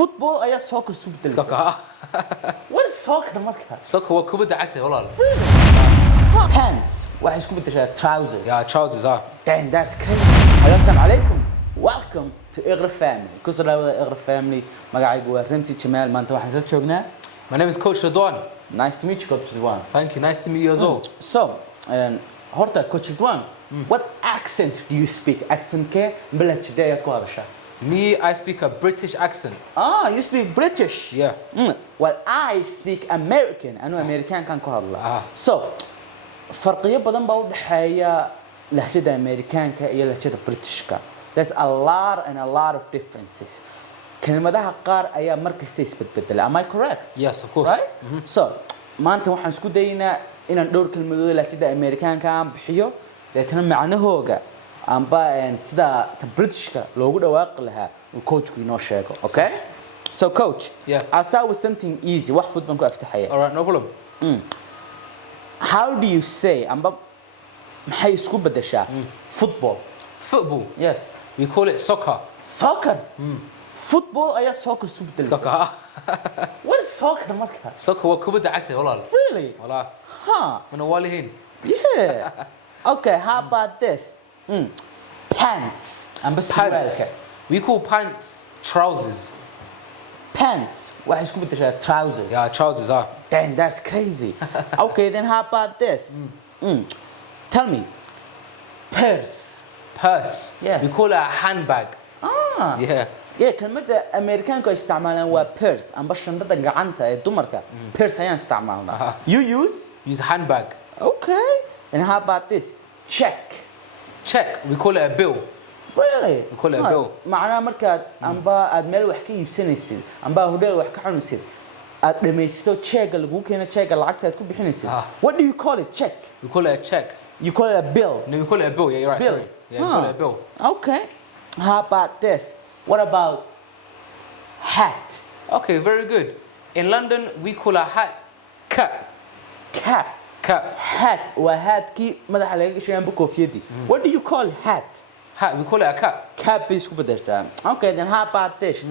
football ayaa soccer isku bedelaysa. Soccer. What is soccer marka? Soccer waa kubadda cagta walaal. Pants waxay isku bedeshaa trousers. Yeah, trousers are. Damn, that's crazy. Assalamu alaikum. Welcome to Iqra family. Kusalaawada Iqra family. Magacaygu waa Ramsi Jamaal. Maanta waxaan soo joognaa. My name is Coach Ridwaan. Nice to meet you, Coach Ridwaan. Thank you. Nice to meet you as well. So, horta Coach Ridwaan, what accent do you speak? Accent ke mbala jidayaad ku hadashaa? Me, I speak a British accent. Ah, you speak British? Yeah. Well, I speak American. Anu American kan ku hadlaa. So, farqiyo badan baa u dhaxeeya lahjada Amerikaanka iyo lahjada Britishka. There's a lot of differences. Kelmadaha qaar ayaa markasta isbedbedela. Am I correct? Yes, of course. Right? So, maanta waxaan isku daynaa inaan dhowr kelmadood lahjada Amerikaanka aan bixiyo, deetana macnahooga amba sida ta Britishka loogu dhawaaqi lahaa uu coachku inoo sheego. Okay? So coach, yeah. I'll start with something easy. Wax fudud baan ku aftaxaya. All right, no problem. How do you say amba maxay isku bedeshaa football? Football. Yes. We call it soccer. Soccer? Football ayaa soccer isku bedelaysa. Soccer. What is soccer marka? Soccer waa kubadda cagta walaal. Really? Walaal. Huh. Mana walihin. Yeah. Okay, how about this? Pants. Pants. We call pants trousers. Pants. Waxay isku bedeshaa trousers. Yeah, trousers are. Damn, that's crazy. Okay, then how about this? Tell me. Purse. Purse. Yes. We call it a handbag. Ah. Yeah. Yeah, kelmadda Amerikaanku ay isticmaalaan waa purse amba shandada gacanta ee dumarka. Purse ayaan isticmaalnaa. You use handbag. Okay. And how about this? Check. Check. We call it a bill. Really? We call it a bill. Macnaha markaad amba aad meel wax ka iibsanaysid amba hodheel wax ka cunaysid aad dhamaysto check lagu keeno check lacagta aad ku bixinaysid. What do you call it? Check. We call it a check. You call it a bill. No, we call it a bill. Yeah, you're right. Bill. Sorry. Yeah, we call it a bill. Okay. How about this? What about hat? Okay, very good. In London, we call a hat cap. Cap. Cap. Hat. Waa hatkii madaxa laga gashay amba koofiyadii. What do you call hat? Hat. We call it a cap. Cap bay isku bedeshaa. Okay, then how about this?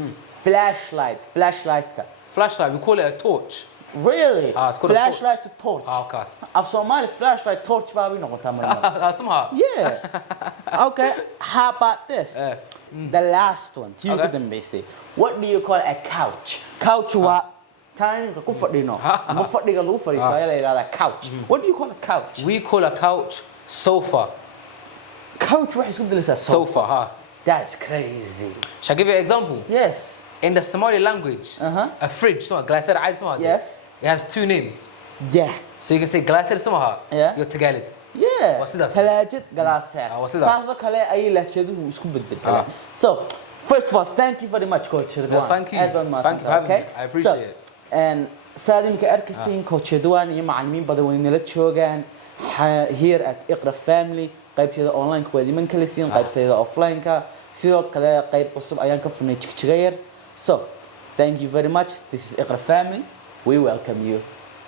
Flashlight. Flashlight-ka. Flashlight. We call it a torch. Really? It's called flashlight to torch. Okay. Af Somali flashlight torch baa way noqotaa marmar. Somehow. Yeah. Okay. How about this? The last one. Tii ugu dambeysay. What do you call a couch? Couch waa taanka ku fadhino. Ma fadhiga lagu fadhiisto ayaa la yiraahdaa couch. What do you call a couch? We call a couch sofa. Couch waxay isku bedelaysaa Sofa. That's crazy. Shall I give you an example? Yes. In the Somali language, a fridge, so glaser عاد اسمها. Yes. It has two names. Yeah. So you can say glaser اسمها. Yeah. You're Tagalog. Yeah. What's that? Talaajad galaaseer. What's that? Saasoo kale ayay lahjaduhu isku bedbedelaan. So, first of all, thank you very much, Coach Ridwaan. No, thank you. Thank you for having me. I appreciate it. And saad imika arkaysiin Coach Ridwaan iyo macallimiin badan way nala joogaan here at Iqra family. qaybteeda online-ka waa iman kala siin qaybteeda offline-ka sidoo kale qayb cusub ayaan ka furnay Jigjiga yar. So, thank you very much. This is Iqra family. We welcome you.